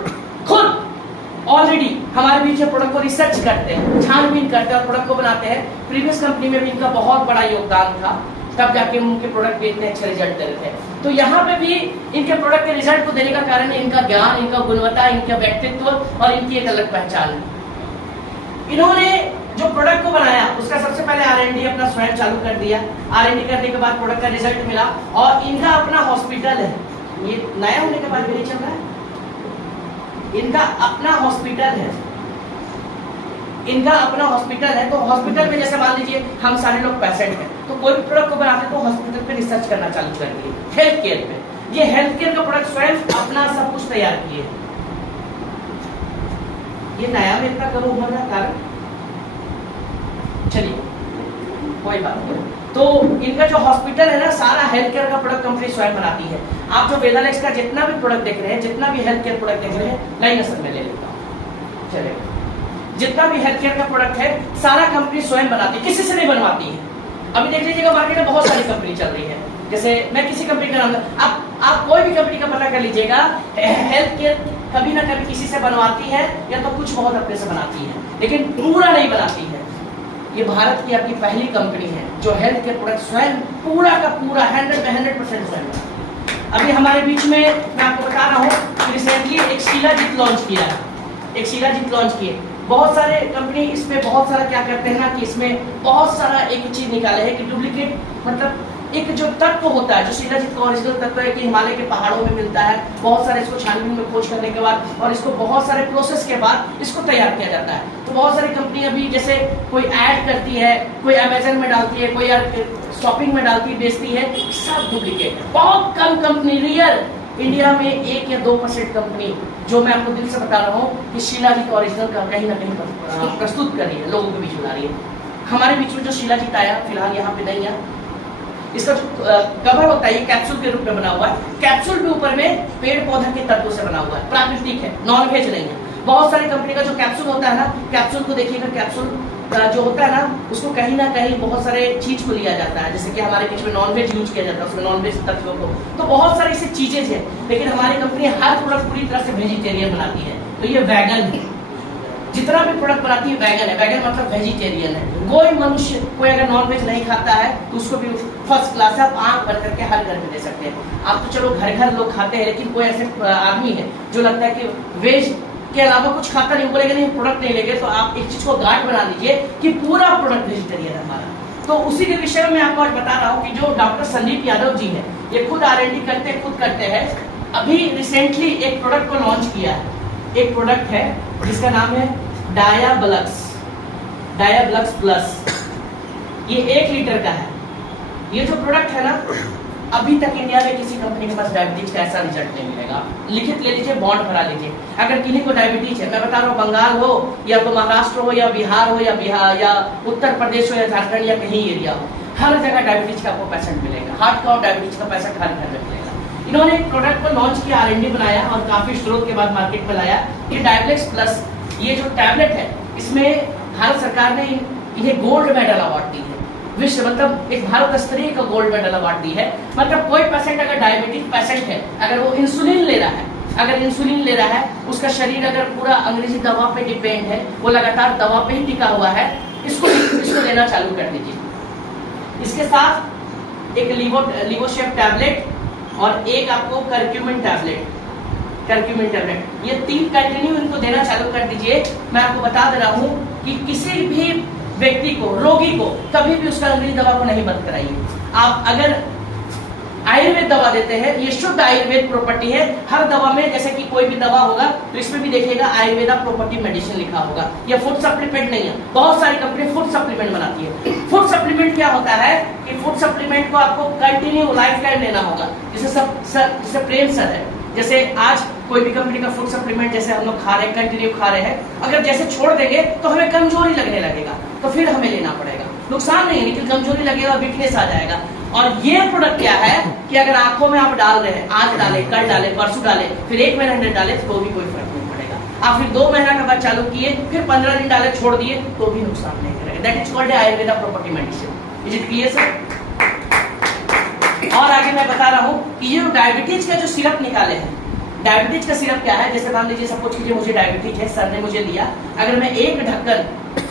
ऑलरेडी हमारे बीच में प्रोडक्ट को रिसर्च करते हैं, छानबीन करते हैं और प्रोडक्ट को बनाते हैं। प्रीवियस कंपनी में भी इनका बहुत बड़ा योगदान था, तब जाके उनके प्रोडक्ट भी इतने अच्छे रिजल्ट दे रहे थे। तो यहाँ पे भी इनके प्रोडक्ट के रिजल्ट को देने का कारण है इनका ज्ञान, इनका गुणवत्ता, इनका व्यक्तित्व और इनकी एक अलग पहचान है। इन्होंने जो प्रोडक्ट को बनाया उसका सबसे पहले R&D अपना स्वयं चालू कर दिया। R&D करने के बाद प्रोडक्ट का रिजल्ट मिला, और इनका अपना हॉस्पिटल है, ये नया होने के बाद भी नहीं चल रहा है, इनका अपना हॉस्पिटल है, इनका अपना हॉस्पिटल है। तो हॉस्पिटल में जैसे मान लीजिए हम सारे लोग पेशेंट हैं, तो कोई भी प्रोडक्ट को बनाते तो हॉस्पिटल पे रिसर्च करना चालू कर दिए, हेल्थ केयर पे। ये हेल्थ केयर का प्रोडक्ट स्वयं अपना सब कुछ तैयार किए। ये नया में इतना करो होने का कारण, चलिए कोई बात नहीं। तो इनका जो हॉस्पिटल है ना, सारा हेल्थ केयर का प्रोडक्ट कंपनी स्वयं बनाती है। आप जो वेदालेक्स का जितना भी प्रोडक्ट देख रहे हैं, जितना भी हेल्थ केयर प्रोडक्ट देख रहे हैं, लाइन असर में ले लेता हूँ, चलेगा। जितना भी हेल्थ केयर का प्रोडक्ट है, सारा कंपनी स्वयं बनाती है, किसी से नहीं बनवाती है। अभी देख लीजिएगा मार्केट में बहुत सारी कंपनी चल रही है, जैसे मैं किसी कंपनी का नाम, आप कोई भी कंपनी का पता कर लीजिएगा, हेल्थ केयर कभी ना कभी किसी से बनवाती है, या तो कुछ बहुत अपने से बनाती है, लेकिन पूरा नहीं बनाती है। ये भारत की आपकी पहली कंपनी है जो हेल्थ केयर प्रोडक्ट स्वयं पूरा का पूरा 100% स्वयं बनाती है। अभी हमारे बीच में मैं आपको बता रहा हूँ, रिसेंटली एक शिलाजीत लॉन्च किया है, एक शिलाजीत लॉन्च किए। बहुत सारे कंपनी इसमें बहुत सारा क्या करते हैं ना, कि इसमें बहुत सारा एक चीज निकाले है कि डुप्लीकेट, मतलब एक जो तत्व होता है, जो शिलाजीत का ओरिजिनल तत्व है कि हिमालय के पहाड़ों में मिलता है, बहुत सारे इसको छानबीन में खोज करने के बाद और इसको बहुत सारे प्रोसेस के बाद इसको तैयार किया जाता है। तो बहुत सारी कंपनी अभी जैसे कोई ऐड करती है, कोई अमेजन में डालती है, कोई शॉपिंग में डालती है, बेचती है, सब डुप्लीकेट है। बहुत कम कंपनी, रियल इंडिया में 1 या 2% कंपनी, जो मैं आपको दिल से बता रहा हूँ कि शिलाजीत ओरिजिनल का कहीं ना कहीं प्रस्तुत कर रही है, लोगों के बीच में ला रही है। हमारे बीच में जो शिलाजीत आया फिलहाल यहाँ पे नहीं है, इसका जो कवर होता है ये कैप्सूल के रूप में बना हुआ है। कैप्सूल के ऊपर में पेड़ पौधा के तत्वों से बना हुआ है, प्राकृतिक है, नॉन वेज नहीं है। बहुत सारी कंपनी का जो कैप्सूल होता है ना, कैप्सूल को देखिएगा, कैप्सूल जो होता है ना, उसको कहीं ना कहीं बहुत सारे चीज को लिया जाता है, जैसे कि हमारे बीच में नॉन वेज यूज किया जाता है, उसमें नॉन वेज तत्वों को, तो बहुत सारी ऐसी चीजें हैं। लेकिन हमारी कंपनी हर प्रोडक्ट पूरी तरह से वेजिटेरियन बनाती है, तो ये वैगन है, जितना भी प्रोडक्ट बनाती है वैगन है, वैगन मतलब वेजिटेरियन है। कोई मनुष्य कोई अगर नॉनवेज नहीं खाता है तो उसको भी फर्स्ट क्लास है, आप आंख बंद करके हर घर में दे सकते हैं। आप तो चलो घर घर लोग खाते हैं, लेकिन कोई ऐसे आदमी है जो लगता है कि वेज के अलावा कुछ खाता नहीं, बोलेगा नहीं प्रोडक्ट नहीं लेंगे, तो आप एक चीज को गांठ बना लीजिए कि पूरा प्रोडक्ट वेजिटेरियन है हमारा। तो उसी के विषय में मैं आपको आज बता रहा हूँ कि जो डॉक्टर संदीप यादव जी है, ये खुद R&D करते हैं। अभी रिसेंटली एक प्रोडक्ट को लॉन्च किया है। एक प्रोडक्ट है जिसका नाम है डायाब्लक्स प्लस। ये 1 लीटर का है। ये जो प्रोडक्ट है ना, अभी तक इंडिया में किसी कंपनी के पास डायबिटीज का ऐसा रिजल्ट नहीं मिलेगा। लिखित ले लीजिए, बॉन्ड भरा लीजिए। अगर किसी को डायबिटीज है, मैं बता रहा हूँ, बंगाल हो या तो महाराष्ट्र हो या बिहार हो या उत्तर प्रदेश हो या झारखंड या कहीं एरिया हो, हर जगह डायबिटीज का आपको पेशेंट मिलेगा। हार्ट का और डायबिटीज का पेशेंट हर घर में मिलेगा। इन्होंने एक प्रोडक्ट को लॉन्च किया, R&D बनाया और काफी स्रोत के बाद मार्केट में लाया। ये डायब्लेक्स प्लस, ये जो टैबलेट है, इसमें भारत सरकार ने इन्हें गोल्ड मेडल अवार्ड दी है। विश्व मतलब एक भारत स्तरीय का गोल्ड मेडल अवार्ड दी है। मतलब कोई पेशेंट अगर डायबिटिक पेशेंट है, अगर वो इंसुलिन ले रहा है, उसका शरीर अगर पूरा अंग्रेजी दवा पे डिपेंड है, वो लगातार दवा पे ही टिका हुआ है, इसको लेना चालू कर दीजिए। इसके साथ एक लिवोशेप टैबलेट और एक आपको करक्यूमिन टैबलेट, ये 3 कंटिन्यू इनको देना चालू कर दीजिए। मैं आपको बता दे रहा हूँ कि किसी भी व्यक्ति को, रोगी को, कभी भी उसका अंग्रेजी दवा को नहीं बंद कराइए। आप अगर आयुर्वेद दवा देते हैं, ये शुद्ध आयुर्वेद प्रॉपर्टी है। हर दवा में जैसे कि कोई भी दवा होगा तो इसमें भी देखिएगा आयुर्वेदा प्रॉपर्टी मेडिसिन लिखा होगा। ये फूड सप्लीमेंट नहीं है। बहुत सारी कंपनी फूड सप्लीमेंट बनाती है। फूड सप्लीमेंट क्या होता है कि फूड सप्लीमेंट को आपको कंटिन्यू लाइफ टाइम लेना होगा। जैसे प्रेम सर है, जैसे आज कोई भी कंपनी का फूड सप्लीमेंट जैसे हम लोग खा रहे हैं, कंटिन्यू खा रहे हैं, अगर जैसे छोड़ देंगे तो हमें कमजोरी लगने लगेगा, तो फिर हमें लेना पड़ेगा। नुकसान नहीं है, लेकिन कमजोरी लगेगा, वीकनेस आ जाएगा। और ये प्रोडक्ट क्या है कि अगर आंखों में आप डाल रहे हैं, आज डाले, कल डाले, परसों डाले, फिर 1 महीना नहीं डाले तो भी कोई फर्क नहीं पड़ेगा। आप फिर 2 महीना के बाद चालू किए, फिर 15 दिन डाले, छोड़ दिए तो भी नुकसान नहीं करेगा। That is called Ayurveda property medicine. Is it clear sir? और आगे मैं बता रहा हूँ कि ये डायबिटीज का जो सिरप निकाले हैं, डायबिटीज का सिरप क्या है, जैसे मान लीजिए सपोज कीजिए मुझे डायबिटीज है, सर ने मुझे दिया, अगर मैं 1 ढक्कन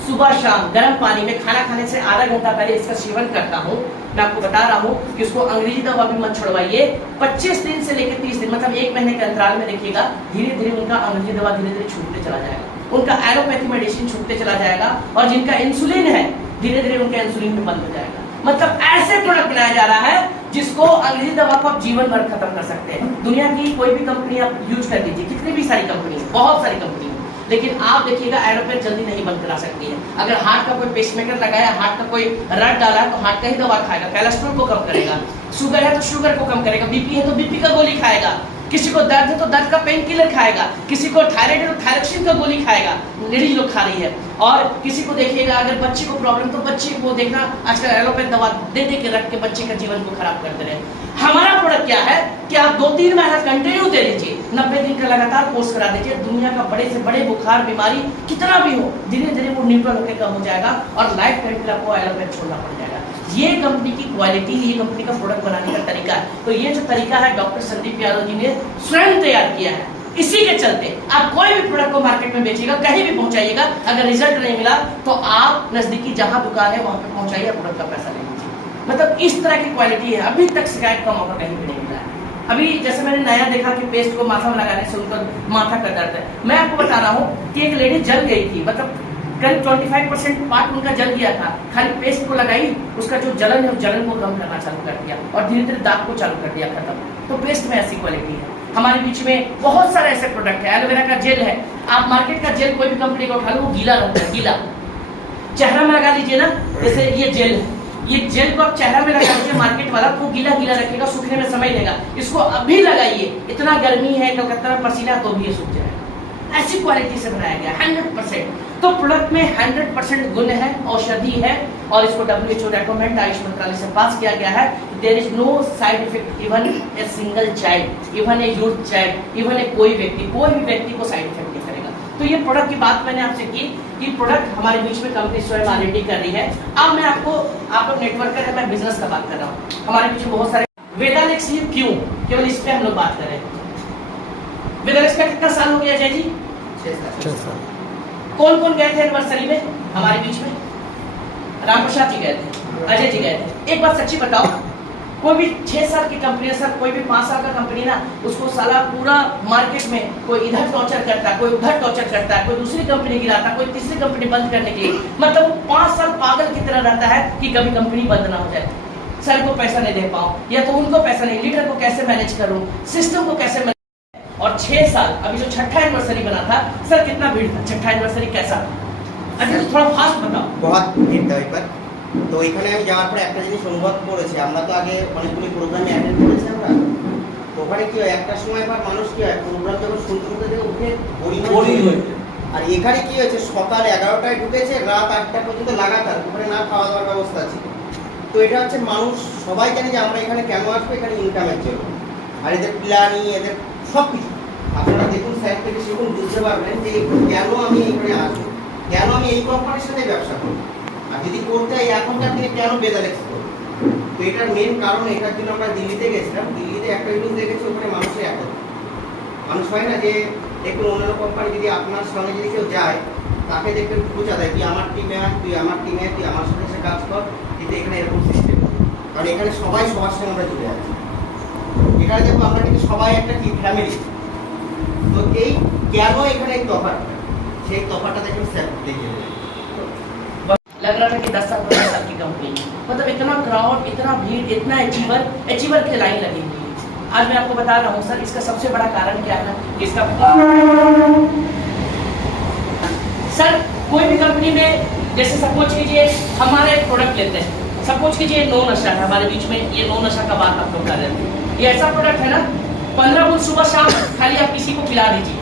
सुबह शाम गर्म पानी में खाना खाने से आधा घंटा पहले इसका सेवन करता हूँ, मैं आपको बता रहा हूँ कि उसको अंग्रेजी दवा भी मत छोड़वाइए। 25 दिन से लेकर 30 दिन, मतलब 1 महीने के अंतराल में देखिएगा, धीरे धीरे उनका अंग्रेजी दवा धीरे धीरे छूटते चला जाएगा, उनका एलोपैथी मेडिसिन छूटते चला जाएगा, और जिनका इंसुलिन है धीरे धीरे उनका इंसुलिन भी बंद हो जाएगा। मतलब ऐसे प्रोडक्ट बनाया जा रहा है जिसको अंग्रेजी दवा को आप जीवन भर खत्म कर सकते हैं। दुनिया की कोई भी कंपनी आप यूज कर लीजिए, कितनी भी सारी कंपनी है, बहुत सारी कंपनी है, लेकिन आप देखिएगा एलोपैथ जल्दी नहीं बंद करा सकती है। अगर हार्ट का कोई पेसमेकर लगाया, हार्ट का कोई रड डाला तो हार्ट का ही दवा खाएगा, कोलेस्ट्रॉल को कम करेगा, शुगर है तो शुगर को कम करेगा, बीपी है तो बीपी का गोली खाएगा, किसी को दर्द है तो दर्द का पेन किलर खाएगा, किसी को थायराइड है तो थायरोक्सिन का गोली खाएगा, लेडीज लोग खा रही है। और किसी को देखिएगा अगर बच्चे को प्रॉब्लम तो बच्चे को देखना आजकल एलोपैथ दवा दे दे के रख के बच्चे का जीवन को खराब करते रहे। हमारा प्रोडक्ट क्या है कि आप 2-3 महीना कंटिन्यू दे दीजिए, 90 दिन का लगातार कोर्स करा दीजिए। दुनिया का बड़े से बड़े बुखार बीमारी कितना भी हो, धीरे धीरे वो न्यूट्रल होकर कम हो जाएगा और लाइफ टाइम फिर आपको एलोपैथ छोड़ना पड़ जाएगा। ये कंपनी की क्वालिटी, ये कंपनी का प्रोडक्ट बनाने का तरीका है। तो ये जो तरीका है डॉक्टर संदीप यादव जी ने स्वयं तैयार किया है। इसी के चलते आप कोई भी प्रोडक्ट को मार्केट में बेचिएगा, कहीं भी पहुंचाइएगा, अगर रिजल्ट नहीं मिला तो आप नजदीकी जहां दुकान है वहां पे पहुंचाइए, प्रोडक्ट का पैसा ले लीजिए। मतलब इस तरह की क्वालिटी है। अभी तक शिकायत का मौका कहीं भी नहीं मिला है। अभी जैसे मैंने नया देखा कि पेस्ट को माथा में लगाने से उनका माथा का दर्द है। मैं आपको बता रहा हूँ कि एक लेडी जल गई थी, मतलब करीब 25% पार्ट उनका जल गया था। खाली पेस्ट को लगाई, उसका जो जलन है उस जलन को कम करना चालू कर दिया और धीरे धीरे दाग को चालू कर दिया, खत्म। तो पेस्ट में ऐसी क्वालिटी है। हमारे बीच में बहुत सारे ऐसे प्रोडक्ट है। एलोवेरा का जेल है, आप मार्केट का जेल कोई भी कंपनी का उठा लो, वो गीला रहता है, गीला। चेहरा में लगा लीजिए ना, जैसे ये जेल है, ये जेल को आप चेहरा में लगा लीजिए, मार्केट वाला वो गीला गीला रखेगा, सूखने में समय लेगा। इसको अभी लगाइए, इतना गर्मी है कलकत्ता में, पसीना तो भी ये सूख जाएगा। ऐसी क्वालिटी से बनाया गया 100%। तो प्रोडक्ट में 100% गुण है, औषधि है, और इसको WHO रेकमेंड आयुष मंत्रालय से पास किया गया है। There is no side effect even a single child, even a youth child, even a कोई भी व्यक्ति को साइड इफेक्ट नहीं करेगा। तो ये प्रोडक्ट की बात मैंने आपसे की कि प्रोडक्ट हमारे बीच में कंपनी स्वयं R&D कर रही है। अब मैं आप लोग नेटवर्कर है, मैं बिजनेस का बात कर रहा हूँ। हमारे बीच में बहुत सारे वेदालेक्स, क्यों केवल इस पे हम लोग बात करें। वेदालेक्स का कितना साल हो गया अजय जी? 6 साल। कौन कौन गए थे एनिवर्सरी में हमारे बीच में? राम प्रसाद जी गए थे, अजय जी गए थे। एक बात सच्ची बताओ, कोई भी 6 साल की कंपनी है सर, कोई भी 5 साल का कंपनी ना, उसको साला पूरा मार्केट में कोई इधर टॉर्चर करता है, कोई उधर टॉर्चर करता है, कोई दूसरी कंपनी गिराता है, कोई तीसरी कंपनी बंद करने के लिए, मतलब वो 5 साल पागल की तरह रहता है कि कभी कंपनी बंद ना हो जाए, सर को पैसा नहीं दे पाऊं, या तो उनको पैसा नहीं, लीडर को कैसे मैनेज करूं, सिस्टम को कैसे मैनेज। और 6 साल अभी जो छठा एनिवर्सरी बना था सर, कितना भीड़ था? छठा एनिवर्सरी कैसा था? अभी तो थोड़ा फास्ट बताओ। बहुत ভিড় था এবার। তো এখানে আমি যাওয়ার পরে একটা জিনিস অনুভব করেছি, আমরা তো আগে অনেকগুলি প্রোগ্রামে অ্যাটেন্ড করেছি আমরা, তো ওখানে কি হয় একটা সময় পর মানুষ কি হয় প্রোগ্রাম যখন শুনতে শুনতে থেকে উঠে বোরিং বোরিং হয়ে হয়ে যায়। আর এখানে কি হয়েছে সকাল 11টায় ঢুকেছে, রাত 8টা পর্যন্ত লাগাতার, ওখানে না খাওয়া দাওয়ার ব্যবস্থা ছিল। তো এটা হচ্ছে মানুষ সবাই জানে যে আমরা এখানে কেন আসবো, এখানে ইনকামের জন্য। আর এদের প্ল্যানিং, এদের সব কিছু আপনারা দেখুন, স্যার থেকে শিখুন, বুঝতে পারবেন যে কেন আমি এখানে আসবো, কেন আমি এই কোম্পানির সাথে ব্যবসা করবো, আর যদি করতে হয় এখনকার দিনে কেন বেদালেক্স করবো। তো এটার মেন কারণ, এটার জন্য আমরা দিল্লিতে গেছিলাম। দিল্লিতে একটা জিনিস দেখেছি, ওখানে মানুষের এখন মানুষ হয় না যে দেখুন অন্যান্য কোম্পানি যদি আপনার সঙ্গে যদি কেউ যায় তাকে দেখবেন বোঝা দেয় তুই আমার টিমে আয়, তুই আমার টিমে, তুই আমার সাথে এসে কাজ কর, কিন্তু এখানে এরকম সিস্টেম, কারণ এখানে সবাই সবার সঙ্গে আমরা জুড়ে আছি। এখানে দেখো আমরা কিন্তু সবাই একটা কি ফ্যামিলি। তো এই কেন এখানে এই তফাৎটা, সেই তফাৎটা দেখুন স্যার দেখিয়ে দেবেন। लग रहा था कि 10 साल 15 साल की कंपनी, मतलब इतना क्राउड, इतना भीड़, इतना अचीवर की लाइन लगी हुई है। आज मैं आपको बता रहा हूँ सर, इसका सबसे बड़ा कारण क्या है कि इसका सर कोई भी कंपनी में, जैसे सपोज कीजिए हमारा एक प्रोडक्ट लेते हैं, सपोज कीजिए नो नशा है हमारे बीच में, ये नो नशा का बात आप लोग कर रहे थे, ये ऐसा प्रोडक्ट है ना 15 बूंद सुबह शाम खाली आप किसी को पिला दीजिए।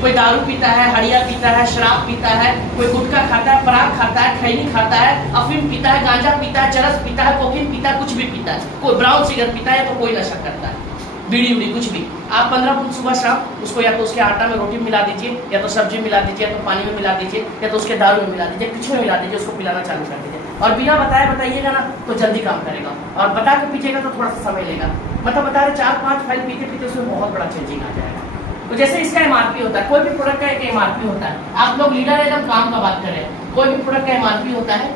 कोई दारू पीता है, हड़िया पीता है, शराब पीता है, कोई गुटखा खाता है, पराग खाता है, खैनी खाता है, अफीम पीता है, गांजा पीता है, चरस पीता है, कोकीन पीता है, कुछ भी पीता है, कोई ब्राउन सिगरेट पीता है, तो कोई नशा करता है, बीड़ी उड़ी कुछ भी। आप 15 बूंद सुबह शाम उसको या तो उसके आटा में रोटी मिला दीजिए, या तो सब्जी मिला दीजिए, या तो पानी में मिला दीजिए, या तो उसके दारू में मिला दीजिए, कुछ में मिला दीजिए, उसको पिलाना चालू कर दीजिए। और बिना बताए बताइएगा ना तो जल्दी काम करेगा, और बता के पीजिएगा तो थोड़ा सा समय लेगा। मतलब बता रहे 4-5 फाइल पीते पीते उसमें बहुत बड़ा चेंजिंग आ जाएगा। तो जैसे इसका एमआरपी होता है, कोई भी प्रोडक्ट का एक एमआरपी होता है। आप लोग लीडर एकदम काम का बात करें, कोई भी प्रोडक्ट का एमआरपी होता है,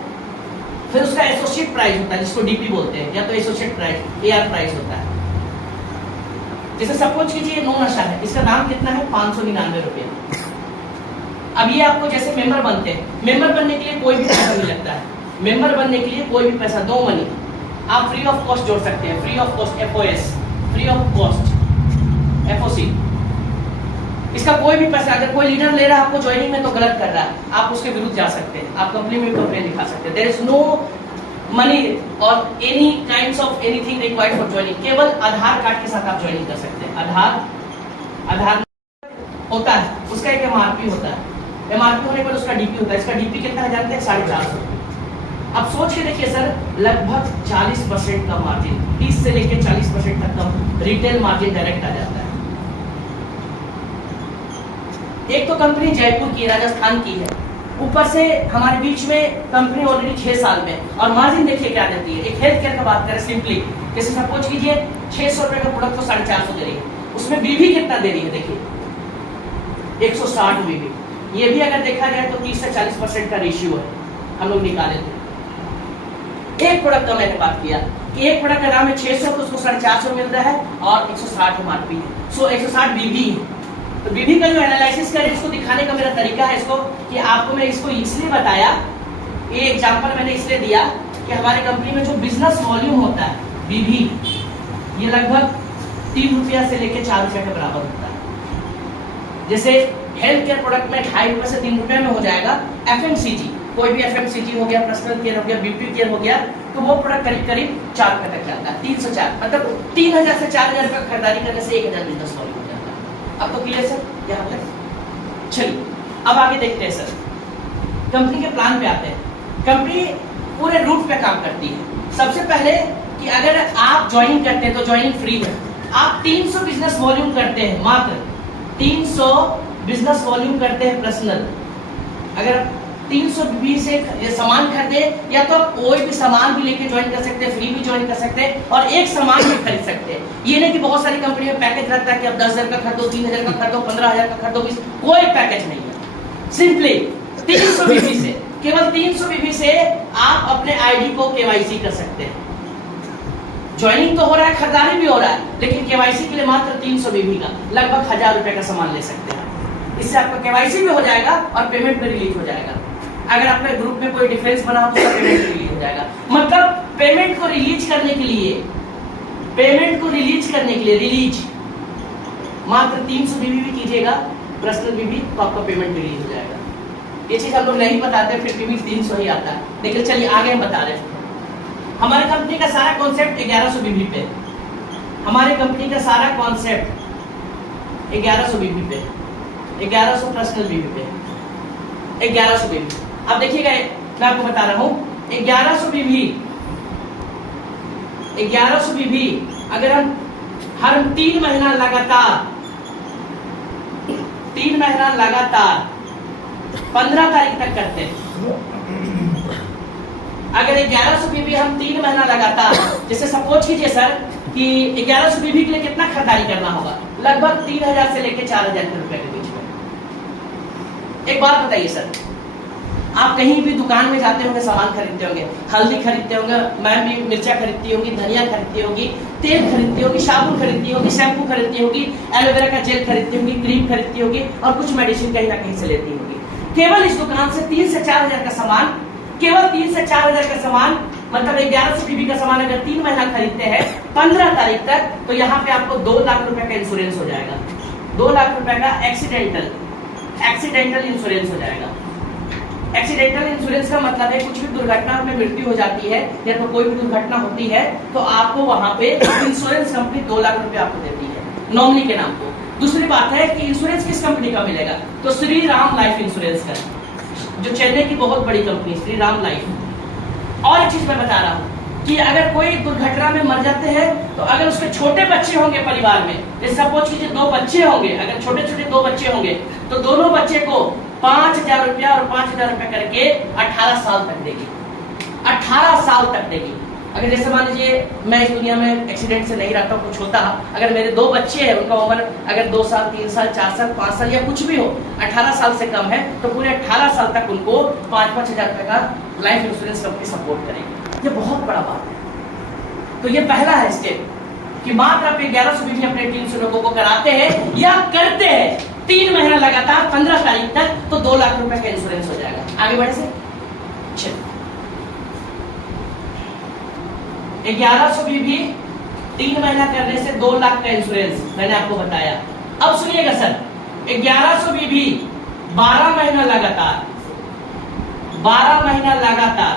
फिर उसका एसोसिएट प्राइस होता है जिसको डीपी बोलते हैं, या तो एसोसिएट प्राइस, एआर प्राइस होता है। जैसे सपोज कीजिए नो नशा है, इसका दाम कितना है 599 रुपये। अब ये आपको जैसे मेंबर बनते हैं, मेंबर बनने के लिए कोई भी पैसा नहीं लगता है, मेंबर बनने के लिए कोई भी पैसा, नो मनी, आप फ्री ऑफ कॉस्ट जोड़ सकते हैं, free of cost, FOS, free of cost, FOC। इसका कोई भी पैसा, अगर कोई लीडर ले रहा है आपको ज्वाइनिंग में तो गलत कर रहा है, आप उसके विरुद्ध जा सकते हैं, आप कंपनी में कंप्लेन लिखा सकते हैं। देयर इज नो मनी और any kinds of anything required for joining, केवल आधार कार्ड के साथ आप ज्वाइनिंग कर सकते हैं। आधार होता है, उसका एक एमआरपी होता है, एमआरपी होने पर उसका डीपी होता है। इसका डीपी कितना है जानते हैं? 450। अब सोच के देखिए सर, लगभग 40% का मार्जिन, 30 से लेकर 40% तक का रिटेल मार्जिन डायरेक्ट आ जाता है। एक तो कंपनी जयपुर की, राजस्थान की है, ऊपर से हमारे बीच में कंपनी ऑलरेडी 6 साल में, और मार्जिन देखिए क्या देती है। एक हेल्थ केयर का बात करें सिंपली, जैसे सपोज कीजिए 600 रुपए का प्रोडक्ट को 450 दे रही है, उसमें बीबी कितना दे रही है देखिए, 160 बीबी। ये भी अगर देखा जाए तो 30 से 40% का रेशियो है, हम लोग निकाले थे। एक प्रोडक्ट का मैंने बात किया कि एक प्रोडक्ट का दाम है 600, तो उसको 450 मिल रहा है और 160 एमआरपी है, सो 160 बीबी है। तो बीबी का जो एनालिसिस करें, इसको दिखाने का मेरा तरीका है इसको, कि आपको मैं इसको इसलिए बताया, ये एग्जांपल मैंने इसलिए दिया कि हमारी कंपनी में जो बिजनेस वॉल्यूम होता है बीबी, ये लगभग 3 रुपया से लेकर 4 रुपये के बराबर होता है। जैसे हेल्थ केयर प्रोडक्ट में 2.5 रुपये से 3 रुपये में हो जाएगा। FMCG, कोई भी FMCG हो गया, पर्सनल केयर हो गया, ब्यूटी केयर हो गया, तो वो प्रोडक्ट करीब करीब 4 रुपये तक जाता है, 3 से 4, मतलब 3000 से 4000 रुपये खरीदारी करने से 1000 बिजनेस वॉल्यूम हो जाता है। अब तो क्लियर सर यहाँ तक? चलिए अब आगे देखते हैं सर, कंपनी के प्लान पे आते हैं। कंपनी पूरे रूट पे काम करती है। सबसे पहले कि अगर आप ज्वाइनिंग करते हैं तो ज्वाइनिंग फ्री है। आप 300 बिजनेस वॉल्यूम करते हैं, मात्र 300 बिजनेस वॉल्यूम करते हैं पर्सनल, अगर 320 से सामान खरीदे, या तो आप कोई भी सामान भी लेके ज्वाइन कर सकते हैं, फ्री भी ज्वाइन कर सकते हैं, और एक सामान भी खरीद सकते हैं। ये नहीं कि बहुत सारी कंपनी में पैकेज रहता है कि आप 10,000 का खरीदो, 3,000 का खरीदो, 15,000 का खरीदो, कोई पैकेज नहीं है। सिंपली 300 बीबी से, केवल 300 बीबी से आप अपने आईडी को केवाईसी कर सकते हैं। ज्वाइनिंग तो हो रहा है, खरीदारी भी हो रहा है, लेकिन केवाईसी के लिए मात्र 300 बीबी का लगभग 1000 रुपए का सामान ले सकते हैं। इससे आपका केवाईसी भी हो जाएगा और पेमेंट भी रिलीज हो जाएगा। अगर आपके ग्रुप में कोई डिफरेंस बना तो उसका पेमेंट रिलीज हो जाएगा। मतलब पेमेंट को रिलीज करने के लिए, रिलीज मात्र 300 बीबी भी कीजिएगा पर्सनल बीबी, तो आपका पेमेंट रिलीज हो जाएगा। ये चीज हम लोग नहीं बताते, फिर भी 300 ही आता है, लेकिन चलिए आगे हम बता रहे हैं। हमारे कंपनी का सारा कॉन्सेप्ट 1100 बीबी पे, हमारे कंपनी का सारा कॉन्सेप्ट 1100 बीबी पे, 1100 पर्सनल बीबी पे, 1100 बीबी। अब देखिएगा, मैं आपको बता रहा हूं 1100 बीबी अगर हम हर 3 महीना लगातार 15 तारीख तक करते हैं। अगर 1100 बीबी हम 3 महीना लगातार, जैसे सपोज कीजिए सर कि 1100 बीबी के लिए कितना खरीदारी करना होगा, लगभग 3000 से लेकर 4000 रुपए के बीच में। एक बात बताइए सर, आप कहीं भी दुकान में जाते होंगे, सामान खरीदते होंगे, हल्दी खरीदते होंगे, मैम भी मिर्चा खरीदती होगी, धनिया खरीदती होगी, तेल खरीदती होगी, साबुन खरीदती होगी, शैम्पू खरीदती होगी, एलोवेरा का जेल खरीदती होगी, क्रीम खरीदती होगी और कुछ मेडिसिन कहीं ना कहीं से लेती होगी। केवल इस दुकान से 3 से 4000 का सामान, केवल 3 से 4000 का सामान, मतलब 1100 बीबी का सामान अगर 3 महीना खरीदते हैं 15 तारीख तक, तो यहाँ पे आपको 2 लाख रुपए का इंश्योरेंस हो जाएगा। 2 लाख रुपए का एक्सीडेंटल इंश्योरेंस हो जाएगा। एक्सीडेंटल इंश्योरेंस का मतलब है कुछ भी दुर्घटना में मृत्यु हो जाती है या तो कोई भी दुर्घटना होती है तो आपको वहां पे इंश्योरेंस कंपनी 2 लाख रुपए आपको देती है नॉमिनी के नाम को। दूसरी बात है कि इंश्योरेंस किस कंपनी का मिलेगा, तो श्री राम लाइफ इंश्योरेंस का, जो चेन्नई की बहुत बड़ी कंपनी श्री राम लाइफ। और एक चीज मैं बता रहा हूँ कि अगर कोई दुर्घटना में मर जाते हैं तो अगर उसके छोटे बच्चे होंगे परिवार में, जैसे सपोज कीजिए 2 बच्चे होंगे, अगर छोटे छोटे 2 बच्चे होंगे तो दोनों बच्चे को 5000 रुपया और 5000 रुपया करके 18 साल तक देगी। 18 साल तक देगी। अगर जैसे मान लीजिए मैं इस दुनिया में एक्सीडेंट से नहीं रहता हूँ, कुछ होता, अगर मेरे 2 बच्चे हैं, उनका उम्र अगर 2 साल 3 साल 4 साल 5 साल या कुछ भी हो, 18 साल से कम है, तो पूरे 18 साल तक उनको 5-5 हजार रुपए का लाइफ इंश्योरेंस कंपनी सपोर्ट करेगी। ये बहुत बड़ा बात है। तो ये पहला है स्टेप कि मात्र आप 1100 बीबी अपने 300 लोगों को कराते हैं या करते हैं 3 महीना लगातार 15 तारीख तक, तो 2 लाख रुपए का इंश्योरेंस हो जाएगा। आगे बढ़े से 1100 बीबी 3 महीना करने से 2 लाख का इंश्योरेंस मैंने आपको बताया। अब सुनिएगा सर, 1100 बीबी 12 महीना लगातार, 12 महीना लगातार,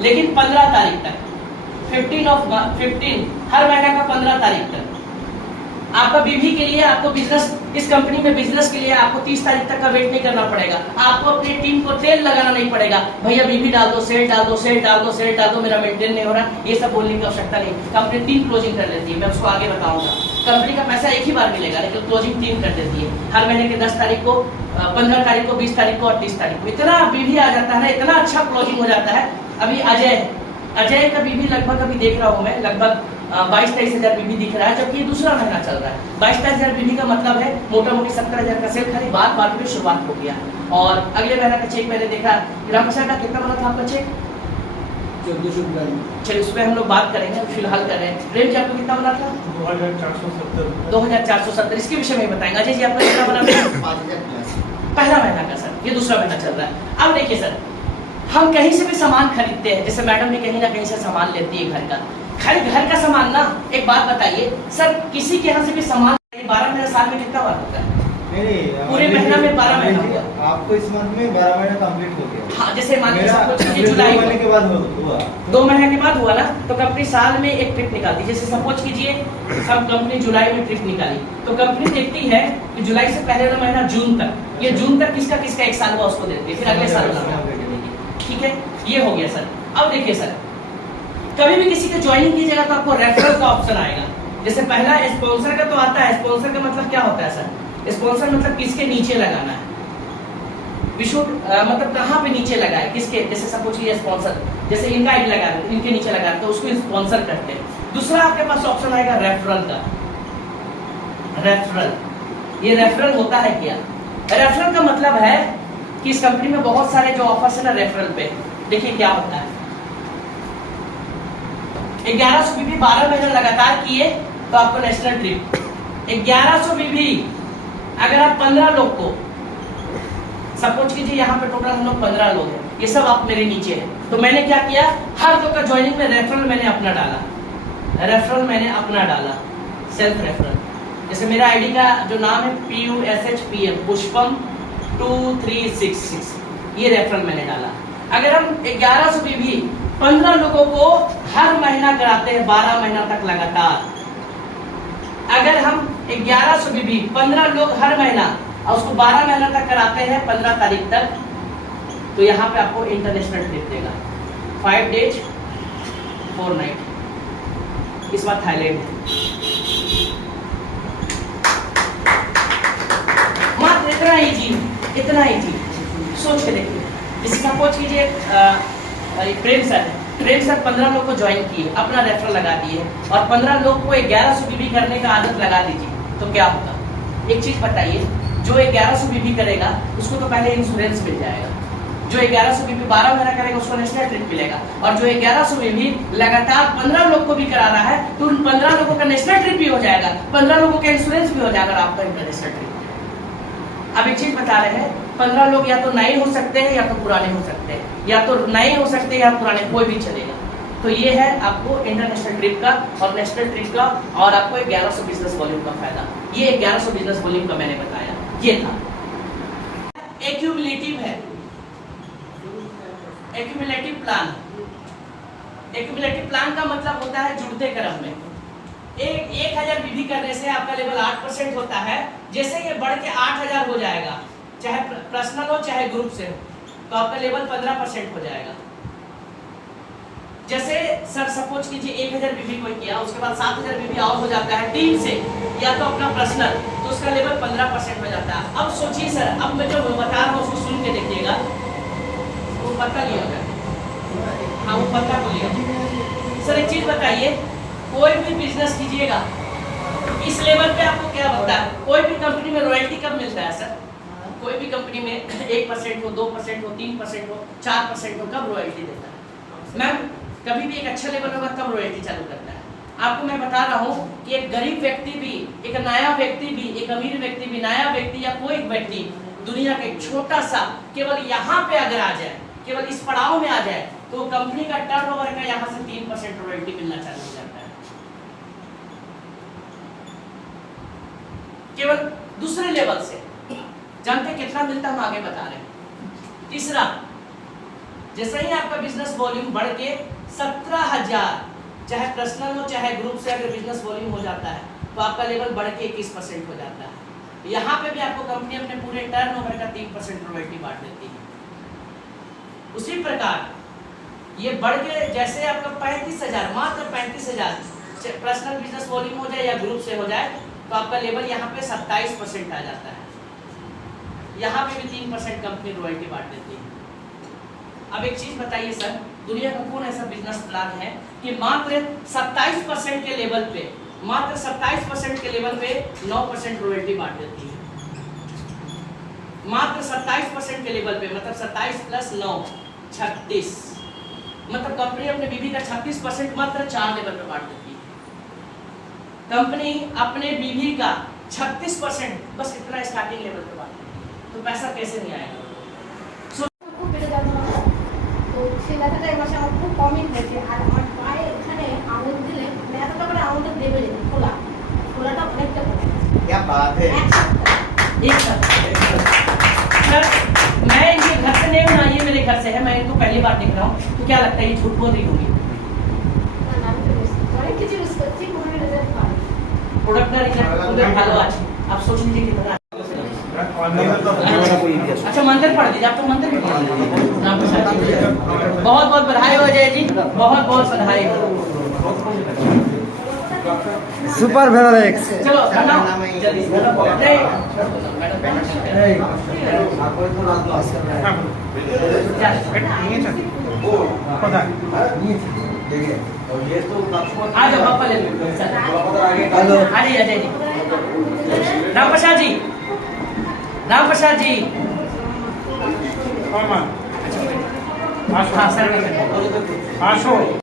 लेकिन 15 तारीख तक, 15 हर महीना का 15 तारीख तक। आपका बीवी के लिए, आपको बिजनेस, इस कंपनी में बिजनेस के लिए आपको 30 तारीख तक का वेट नहीं करना पड़ेगा। आपको अपनी टीम को तेल लगाना नहीं पड़ेगा, भैया बीवी डाल दो, सेल डाल दो, सेल डाल दो, सेल डाल दो, मेरा मेंटेन नहीं हो रहा, ये सब बोलने की आवश्यकता नहीं। कंपनी 3 क्लोजिंग कर लेती है, मैं उसको आगे बताऊंगा। कंपनी का पैसा एक ही बार मिलेगा, लेकिन क्लोजिंग 3 कर देती है, हर महीने के 10 तारीख को, 15 तारीख को, 20 तारीख को और 30 तारीख को। इतना बीवी आ जाता है, इतना अच्छा क्लोजिंग हो जाता है। अभी अजय का बीवी लगभग अभी देख रहा हूँ मैं, लगभग 22-23 हजार बीबी दिख रहा है, जबकि ये दूसरा महीना चल रहा है। 22-23 हजार बीबी का मतलब है मोटा मोटी 70 हजार का सेल खाली बात में शुरुआत हो गया। और अगले महीना का चेक मैंने देखा, ग्राम प्रसाद का कितना बना था आपका चेक? 1400। चलिए उस पर हम लोग बात करेंगे, फिलहाल कर रहे हैं। प्रेम जी आपको कितना बना था? 2470। इसके विषय में बताएंगे। अजय जी आपका कितना बना था? 5000 प्लस। पहला महीना का सर, ये दूसरा महीना चल रहा है। अब देखिए सर, हम कहीं से भी सामान खरीदते हैं, जैसे मैडम भी कहीं ना कहीं से सामान लेती है घर का, खाली घर का सामान ना। एक बात बताइए सर, किसी के यहाँ से भी सामान 12 महीना साल में कितना बार होता है? पूरे महीना में 12 महीना हुआ। आपको इस मंथ में 12 महीना कंप्लीट हो गया। हाँ, जैसे मान लीजिए मेरा जुलाई 2 महीने के बाद हुआ। 2 महीने के बाद हुआ ना, तो कंपनी साल में एक ट्रिप निकालती है। जैसे सपोज कीजिए हम कंपनी जुलाई में ट्रिप निकाली, तो कंपनी देखती है कि जुलाई से पहले वाला महीना जून तक, ये जून तक किसका किसका 1 साल हुआ उसको देती है, फिर अगले साल ठीक है। ये हो गया सर। अब देखिए सर, कभी भी किसी को ज्वाइनिंग कीजिएगा तो आपको रेफरल का ऑप्शन आएगा। जैसे पहला स्पॉन्सर का तो आता है। स्पॉन्सर का मतलब क्या होता है सर? स्पॉन्सर मतलब किसके नीचे लगाना है, मतलब कहाँ पे नीचे लगाए, किसके, जैसे सपोज ये स्पॉन्सर, जैसे इनका आईडी लगा रहे, इनके नीचे लगा रहे, तो उसको स्पॉन्सर करते हैं। दूसरा आपके पास ऑप्शन आएगा रेफरल का। रेफरल, ये रेफरल होता है क्या? रेफरल का मतलब है कि इस कंपनी में बहुत सारे जो ऑफर्स है ना रेफरल पे, देखिए क्या होता है। 1100 बीबी 12 महीने लगातार किए तो आपको नेशनल ट्रिप 1100 बीबी। अगर आप 15 लोग को, सपोज कीजिए यहाँ पे टोटल हम लोग 15 लोग हैं, ये सब आप मेरे नीचे हैं, तो मैंने क्या किया, हर लोग का ज्वाइनिंग में रेफरल मैंने अपना डाला, सेल्फ रेफरल। जैसे मेरा आईडी का जो नाम है PUSHPM पुष्पम 2366, ये रेफरल मैंने डाला। अगर हम 1100 बीबी 15 लोगों को हर महीना कराते हैं 12 महीना तक लगातार, अगर हम 1100 बीबी 15 लोग हर महीना और उसको 12 महीना तक कराते हैं 15 तारीख तक, तो यहाँ पे आपको इंटरनेशनल ट्रिप देगा 5 days 4 night, इस बार थाईलैंड है। मात्र इतना इजी सोच के देखिए। जैसे सपोज कीजिए प्रेम सर 15 लोग को ज्वाइन किए, अपना रेफरल लगा दिए और 15 लोग को 1100 बीबी करने का आदत लगा दीजिए, तो क्या होगा। एक चीज बताइए, जो 1100 बीबी करेगा उसको तो पहले इंश्योरेंस मिल जाएगा, जो 1100 बीबी 12 महीना करेगा उसको नेशनल ट्रिप मिलेगा, और जो 1100 बीबी लगातार 15 लोग को भी करा रहा है तो उन 15 लोगों का नेशनल ट्रिप भी हो जाएगा, 15 लोगों का इंश्योरेंस भी हो जाएगा, आपका इंटरनेशनल ट्रिप। अब एक चीज बता रहे हैं, 15 लोग या तो नए हो सकते हैं या तो पुराने हो सकते हैं, या तो नए हो सकते हैं या पुराने, कोई भी चलेगा। तो ये है आपको इंटरनेशनल ट्रिप का और नेशनल ट्रिप का, और आपको 1100 बिजनेस वॉल्यूम का फायदा। ये 1100 बिजनेस वॉल्यूम का मैंने बताया, ये था। एक्यूमुलेटिव है, एक्यूमुलेटिव प्लान। एक्यूमुलेटिव प्लान का मतलब होता है जुड़ते क्रम में। 1000 बीबी करने से आपका लेवल 8% होता है, जैसे ये बढ़ के 8000 हो जाएगा, चाहे पर्सनल हो चाहे ग्रुप से हो, तो आपका लेवल 15% हो जाएगा। जैसे सर सपोज कीजिए 1000 बीबी कोई किया, उसके बाद 7000 बीबी और हो जाता है टीम से या तो अपना पर्सनल, तो उसका लेवल 15% हो जाता है। अब सोचिए सर, अब मैं जो बता रहा हूँ उसको सुन के देखिएगा, वो पता लिया होगा, हाँ वो पता को लिया। सर एक चीज बताइए, कोई भी बिजनेस कीजिएगा इस लेवल पे आपको क्या लगता है, कोई भी कंपनी में रॉयल्टी कब मिलता है सर? कोई भी कंपनी में 1% हो, 2% हो, 3% हो, 4% हो, कब रॉयल्टी देता है? मैम कभी भी एक अच्छा लेवल होगा तब रॉयल्टी चालू करता है। आपको मैं बता रहा हूँ कि एक गरीब व्यक्ति भी, एक नया व्यक्ति भी, एक अमीर व्यक्ति भी, नया व्यक्ति या कोई व्यक्ति दुनिया का एक छोटा सा केवल यहाँ पे अगर आ जाए, केवल इस पड़ाव में आ जाए, तो कंपनी का टर्नओवर का यहाँ से 3% रॉयल्टी मिलना चालू हो जाता है, केवल दूसरे लेवल से। जानते कितना मिलता हम आगे बता रहे हैं। तीसरा, जैसे ही आपका बिजनेस वॉल्यूम बढ़ के 17,000, चाहे पर्सनल हो चाहे ग्रुप से अगर बिजनेस वॉल्यूम हो जाता है, तो आपका लेवल बढ़ के 21% हो जाता है। यहाँ पे भी आपको कंपनी अपने पूरे टर्नओवर का 3% रॉयल्टी बांट देती है। उसी प्रकार ये बढ़ के जैसे आपका 35,000, मात्र 35,000 पर्सनल बिजनेस वॉल्यूम हो जाए या ग्रुप से हो जाए, तो आपका लेवल यहाँ पे 27% आ जाता है। यहाँ पे भी 3% कंपनी रॉयल्टी बांट देती है। अब एक चीज बताइए सर, दुनिया का कौन ऐसा बिजनेस प्लान है कि मात्र 27% के लेवल पे, मात्र 27% के लेवल पे 9% रॉयल्टी बांट देती है। मात्र 27% के लेवल पे, मतलब 27 + 9 36, मतलब कंपनी अपने बीवी का 36% मात्र 4 लेवल पे बांट देती है। कंपनी अपने बीवी का 36% बस इतना स्टार्टिंग लेवल पे बांट देती है, तो पैसा कैसे नहीं आएगा? খুব বেড়ে যাবে না, তো সেই ব্যথাটা এই মাসে আমার খুব কমই হয়েছে। আর আমার পায়ে এখানে আঙুল দিলে মানে এতটা করে আঙুলটা দেবে যেত, খোলাটা অনেকটা কমে গেছে। क्या बात है। এক সপ্তাহ एक सर, मैं इनके घर से नहीं हूँ ना, ये मेरे घर से है, मैं इनको पहली बार देख रहा हूँ, तो क्या लगता है ये झूठ बोल रही होगी? না না, আমি তো অনেক কিছু ইউজ করছি, কোনো রেজাল্ট পাই। प्रोडक्ट का रिजल्ट पूरे ভালো আছে, आप सोच लीजिए कितना। अच्छा मंत्र पढ़ दीजिए, आप तो मंत्र भी पढ़ दीजिए। बहुत बहुत बधाई हो जय जी, बहुत बहुत बधाई हो। सुपर भेरालेक्स। चलो नाम है जल्दी आ जाओ पापा ले लो। हेलो। अरे अजय जी, राम प्रसाद जी, राम प्रसाद जी, কমা हाँ सर আসো